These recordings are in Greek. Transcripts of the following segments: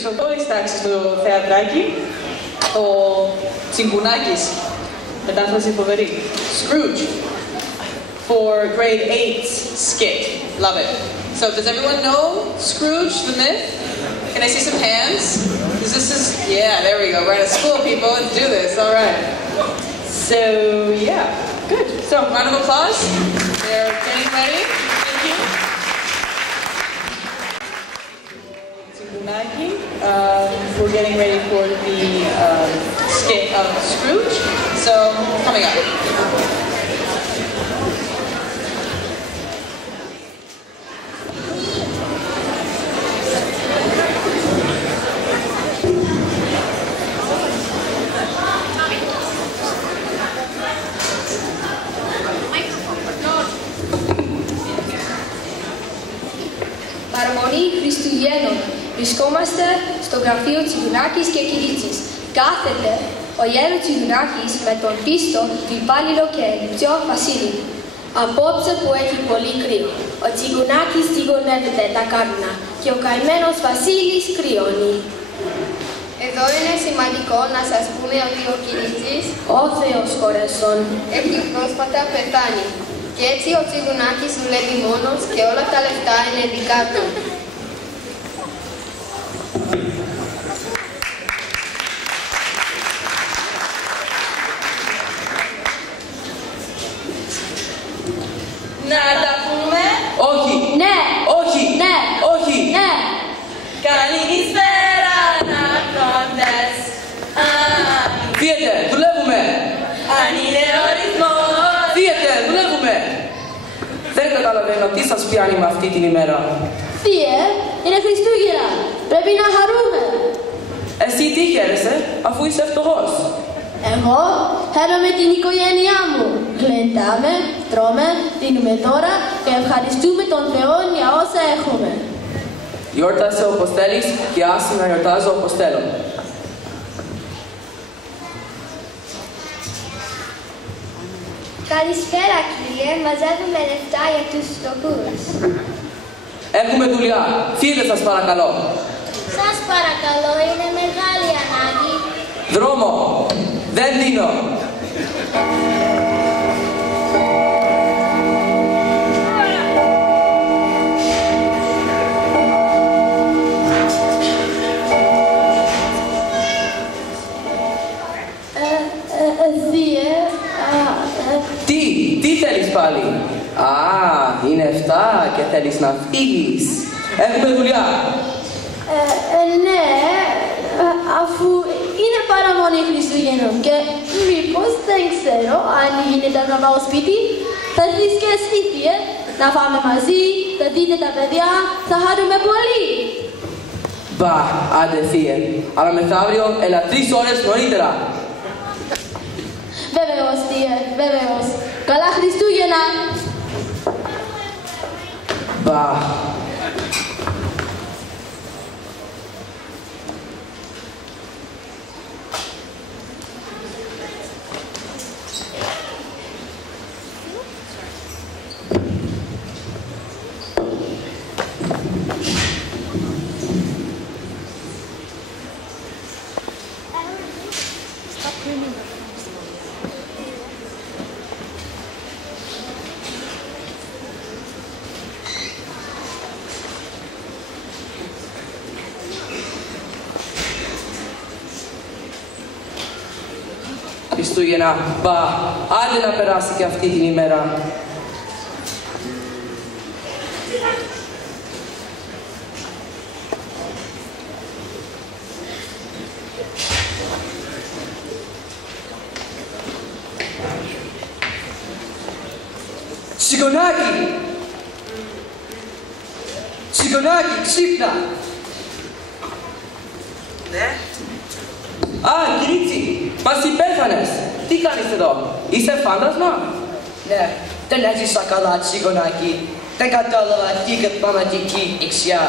της 8ης τάξης στο θεατράκι, ο Τσιγκουνάκης, μετάφραση φοβερή, Scrooge, for grade 8's skit. Love it. So does everyone know Scrooge, the myth? Can I see some hands? Yeah, there we go. We're at school, people. Let's do this. All right. So, yeah, good. So, round of applause. They're getting ready. Thank you. Tsugunaki. We're getting ready for the skit of Scrooge. So, coming up. Παραμονή Χριστουγέννων. Βρισκόμαστε στο γραφείο Τσιγκουνάκης και Κυρίτσης. Κάθεται ο Γέρο Τσιγκουνάκης με τον πίστο του υπάλληλο και ελιπτιό Βασίλη. Απόψε που έχει πολύ κρύο, ο Τσιγκουνάκης τσιγωνεύεται τα κάρνα και ο καημένος Βασίλης κρυώνει. Εδώ είναι σημαντικό να σας πούμε ότι ο Κυρίτσης, ο Θεός χωρέσον, έχει πρόσφατα πεθάνει. Και έτσι ο Τσιγκουνάκης δουλεύει μόνος και όλα τα λεφτά είναι δικά του. Να τα πούμε. Όχι. Ναι. Όχι. Ναι. Όχι. Ναι. Καλησπέρα αναρτώντες. Φύγετε, δουλεύουμε. Αν είναι ο ρυθμός. Φύγετε, δουλεύουμε. Δεν καταλαβαίνω τι σας πιάνει με αυτή την ημέρα. Φύε, είναι Χριστούγεννα. Πρέπει να χαρούμε. Εσύ τι χαίρεσαι, αφού είσαι φτωχός? Εγώ χαίρομαι την οικογένειά μου. Γλεντάμε, τρώμε, δίνουμε δώρα και ευχαριστούμε τον Θεό για όσα έχουμε. Γιόρτασε όπως θέλεις και άσε να γιορτάζω όπως θέλω. Καλησπέρα κύριε, μαζεύουμε λεφτά για τους φτωχούς. Έχουμε δουλειά. Φύγετε σας παρακαλώ. Σας παρακαλώ, είναι μεγάλη ανάγκη. Δρόμο. Δεν δίνω. Τι θέλεις πάλι? Α, είναι 7 και θέλεις να φύγεις. Έχουμε δουλειά. Ναι, αφού είναι παραμονή Χριστούγεννων και μήπως δεν ξέρω αν γίνεται να πάω σπίτι, θα έρθεις και εσύ, Φύε, να φάμε μαζί, θα δείτε τα παιδιά, θα χαρούμε πολύ. Μπα, άντε Φύε, αλλά μεθαύριο έλα 3 ώρες νωρίτερα. Βέβαιος, Φύε, βέβαιος. Καλά Χριστούγεννα. Μπα. Χριστούγεννα, μπα, άντε να περάσει και αυτή την ημέρα. Τσιγκουνάκι! Τσιγκουνάκι, ξύπνα! Ναι? Α, Κυρίτσι, μας υπέφανες. Τι κάνεις εδώ, είσαι φάντασμα? Ναι, δεν έχεις τα καλά Τσιγκουνάκι. Δεν κατάλαβα τι και πραγματική ηξιά.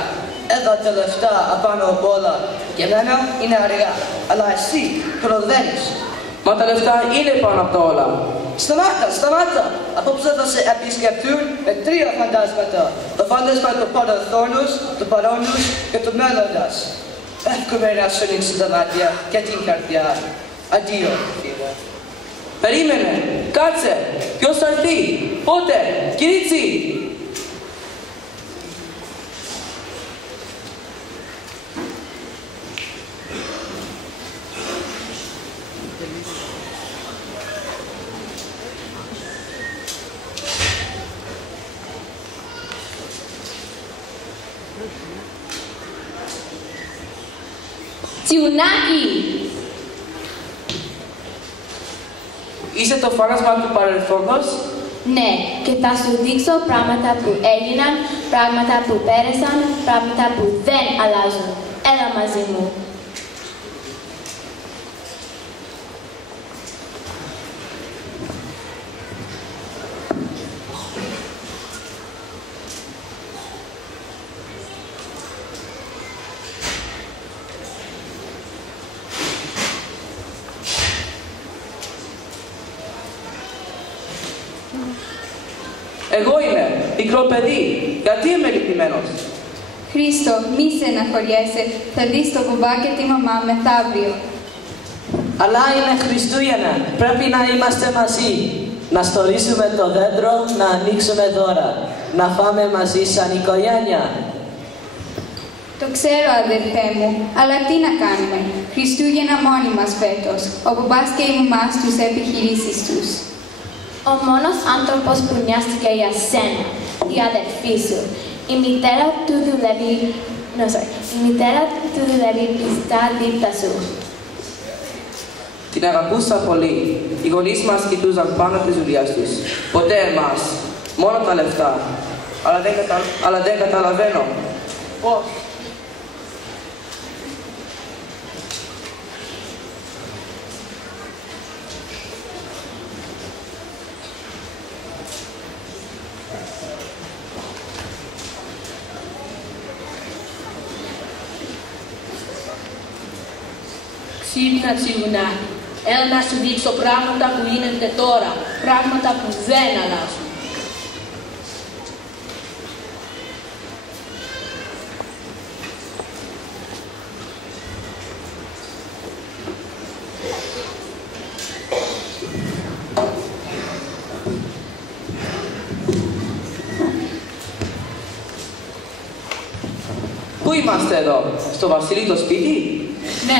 Εδώ τα λεφτά απάνω απ' όλα. Για μένα είναι αργά, αλλά εσύ προλαβαίνεις. Μα τα λεφτά είναι πάνω απ' τα όλα. Σταμάτα! Απόψε θα σε επισκεφτούν με 3 φαντάσματα. Το φάντασμα του παρελθόντος, του παρόντος και του μέλλοντας. Εύχομαι να σου ανοίξει τα μάτια και την καρδιά. Αντίο, φίλε. Περίμενε, κάτσε, ποιος θα έρθει, πότε, Κυρίτσι. Τσιουνάκι! Είσαι το φάνασμα του παρελθόντος. Ναι, και θα σου δείξω πράγματα που έγιναν, πράγματα που πέρασαν, πράγματα που δεν αλλάζουν. Έλα μαζί μου. Εγώ είμαι, μικρό παιδί. Γιατί είμαι λυπημένος. Χρήστο, μη στεναχωριέσαι. Θα δεις τον μπαμπά και τη μαμά μεθαύριο. Αλλά είναι Χριστούγεννα. Πρέπει να είμαστε μαζί. Να στολίσουμε το δέντρο, να ανοίξουμε δώρα. Να φάμε μαζί σαν οικογένεια. Το ξέρω, αδερφέ μου, αλλά τι να κάνουμε. Χριστούγεννα μόνοι μας φέτος. Ο μπαμπάς και η μαμά στους επιχειρήσεις τους. Ο μόνος άνθρωπος που νοιάστηκε για σένα, η αδερφή σου. Η μητέρα του δουλεύει πιστά δίπλα σου. Την αγαπούσα πολύ. Οι γονείς μας κοιτούσαν πάνω τις δουλειές τους. Ποτέ εμάς. Μόνο τα λεφτά. Αλλά δεν καταλαβαίνω. Πώς. Ξύπνα, τσιουνάκι. Έλα να σου δείξω πράγματα που γίνεται τώρα. Πράγματα που δεν αλλάζουν. Πού είμαστε εδώ, στο Βασίλη το σπίτι? Ναι,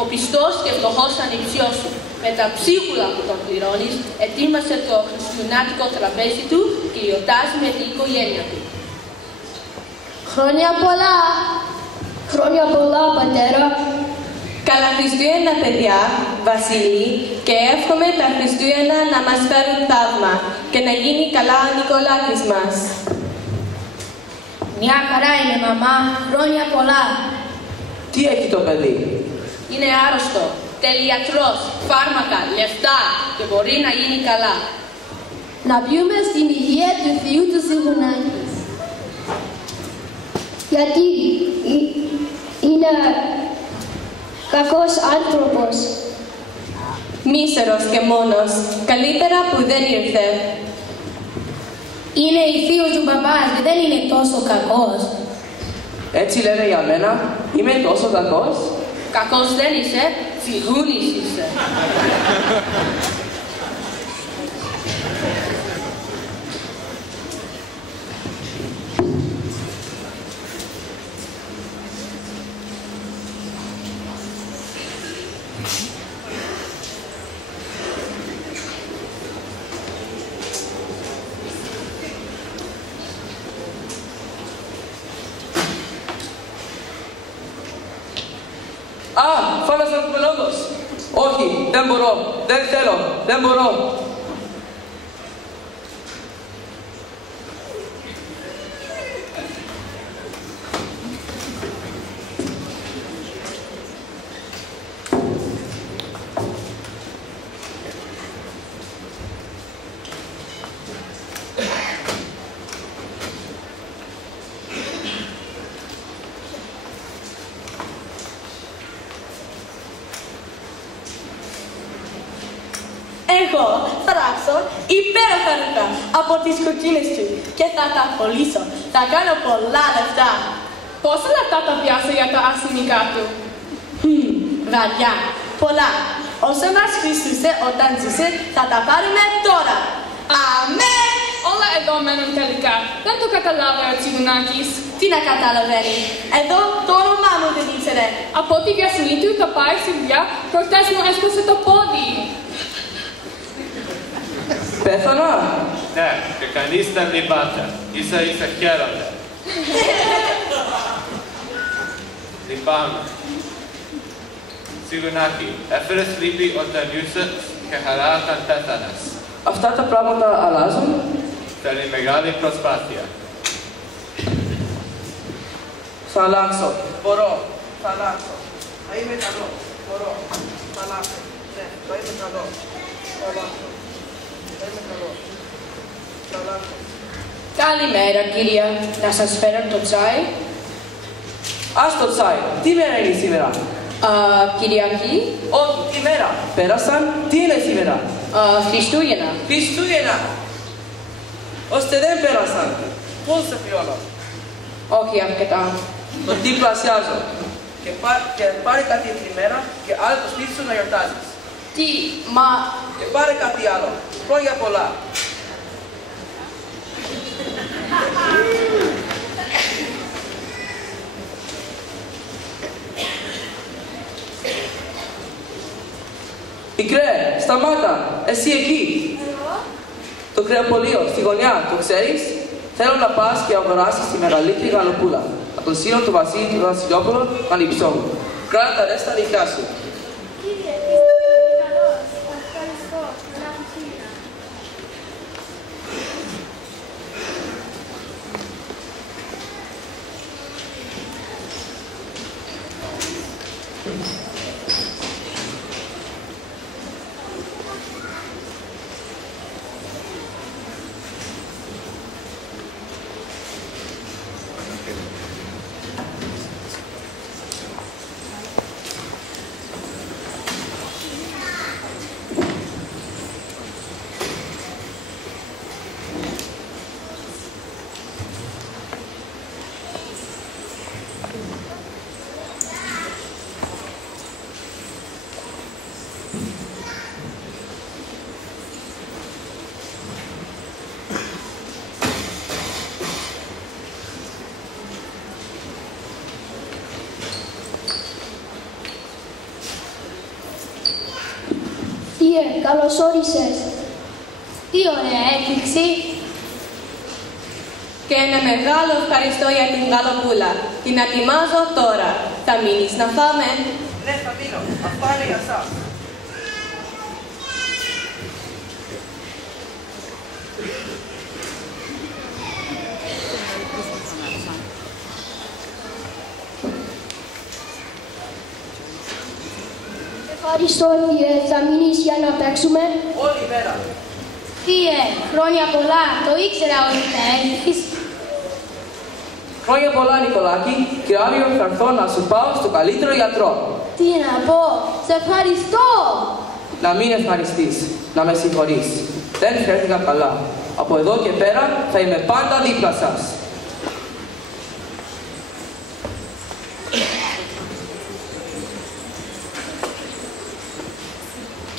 ο πιστός και φτωχός ανιψιός σου, με τα ψίχουλα που τον πληρώνεις, ετοίμασε το χριστουγεννιάτικο τραπέζι του και γιορτάζει με την οικογένεια του. Χρόνια πολλά! Χρόνια πολλά, πατέρα! Καλά Χριστούγεννα, παιδιά, Βασίλη, και εύχομαι τα Χριστούγεννα να μας φέρουν θαύμα και να γίνει καλά ο Νικολάκης μας. Μια χαρά είναι, μαμά. Χρόνια πολλά. Τι έχει το παιδί? Είναι άρρωστο. Θέλει γιατρός, φάρμακα, λεφτά και μπορεί να γίνει καλά. Να πιούμε στην υγεία του θείου του Τσιγκουνάκης. Γιατί είναι κακός άνθρωπος. Μίσερος και μόνος. Καλύτερα που δεν ήρθε. Είναι ηθείος του μπαμπάς και δεν είναι τόσο κακός. Έτσι λένε για μένα, είμαι τόσο κακός? Κακός δεν είσαι, τσιγούνης είσαι. Α, φάνασαν το λόγος. Όχι, δεν μπορώ, δεν θέλω, δεν μπορώ. Εγώ θα ράψω υπέροχα ρούχα από τις κοκκίνες του και θα τα πωλήσω. Θα κάνω πολλά λεφτά. Πόσα λεπτά τα πιάσε για τα ασημικά του? Βαριά. Πολλά. Όσα μας χρησούσε όταν ζούσε, θα τα πάρουμε τώρα. Αμέ! Όλα εδώ μένουν τελικά. Δεν το καταλάβει ο Τσιγκουνάκης. Τι να καταλαβαίνει. Εδώ το όνομά μου δεν ήξερε. Από τη βιασύνη του θα πάει στη δουλειά, προχτές μου έσπασε το πόδι. Πέθανα. Ναι, και κανείς δεν λυπάται. Ίσα ίσα χαίρονται. Λυπάμαι. Τσιγκουνάκη, έφερες λύπη όταν νιούσες και χαρά όταν πέθανες. Αυτά τα πράγματα αλλάζουν. Θέλει μεγάλη προσπάθεια. Θα αλλάξω. Μπορώ. Θα αλλάξω. Θα είμαι καλό. Μπορώ. Θα αλλάξω. Ναι, θα είμαι καλό. Θα αλλάξω. Θα είμαι καλό. Θα αλλάξω. Καλημέρα, κυρία. Να σας φέρω το τσάι. Ας το τσάι. Τι μέρα είναι σήμερα? Κυριακή. Όχι, τι μέρα? Πέρασαν. Τι είναι σήμερα? Χριστούγεννα. Χριστούγεννα. Ώστε δεν πέρασαν. Πώς σε φιώνω? Όχι αρκετά. Το διπλασιάζω. Και πάρε κάτι την ημέρα και άλλο το σπίτι σου να γιορτάζεις. Τι, μα... Και πάρε κάτι άλλο. Χρόνια πολλά. Μικρέ, σταμάτα. Εσύ εκεί. Το κρεαπολείο, στη γωνιά, το ξέρεις? Θέλω να πας και αγοράσεις τη μεγαλύτερη γαλοπούλα. Από τον σύνο του Βασίλη του Βασιλιόπουλου, ανυψώμου. Κράτα τα ρέστα δικά σου. Κύριε, είστε καλός. Ευχαριστώ. Καλά Χριστούγεννα. Καλώς όρισες. Τι ωραία έκπληξη. Και ένα μεγάλο ευχαριστώ για την γαλοπούλα. Την ετοιμάζω τώρα. Θα μείνεις να φάμε? Ναι, θα μείνω. Αυτά είναι για σας. Ευχαριστώ, Θιέ. Θα μείνεις για να παίξουμε? Όλη μέρα. Θιέ, χρόνια πολλά. Το ήξερα ότι θα έρθεις. Χρόνια πολλά, Νικολάκη, και αύριο θα έρθω να σου πάω στο καλύτερο γιατρό. Τι να πω, σε ευχαριστώ. Να μην ευχαριστείς, να με συγχωρείς. Δεν φέρθηκα καλά. Από εδώ και πέρα θα είμαι πάντα δίπλα σας.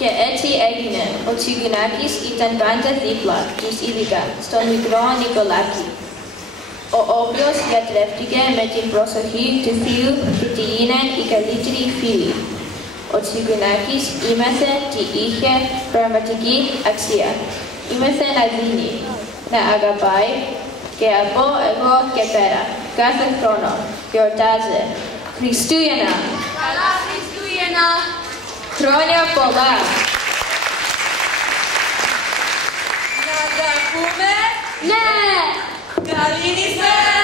Και έτσι έγινε. Ο Τσιγκουνάκης ήταν πάντα δίπλα τους, ειδικά στον μικρό Νικολάκη, ο οποίος γιατρεύτηκε με την προσοχή του θείου και τη γίνε η καλύτερη φίλη. Ο Τσιγκουνάκης ήμαθε τι είχε πραγματική αξία. Ήμαθε να δίνει, να αγαπάει και από εγώ και πέρα, κάθε χρόνο, γιορτάζε. Χριστούγεννα! Καλά Χριστούγεννα! Χρόνια πολλά! Να τα πούμε! Ναι! Καλή νύχτα!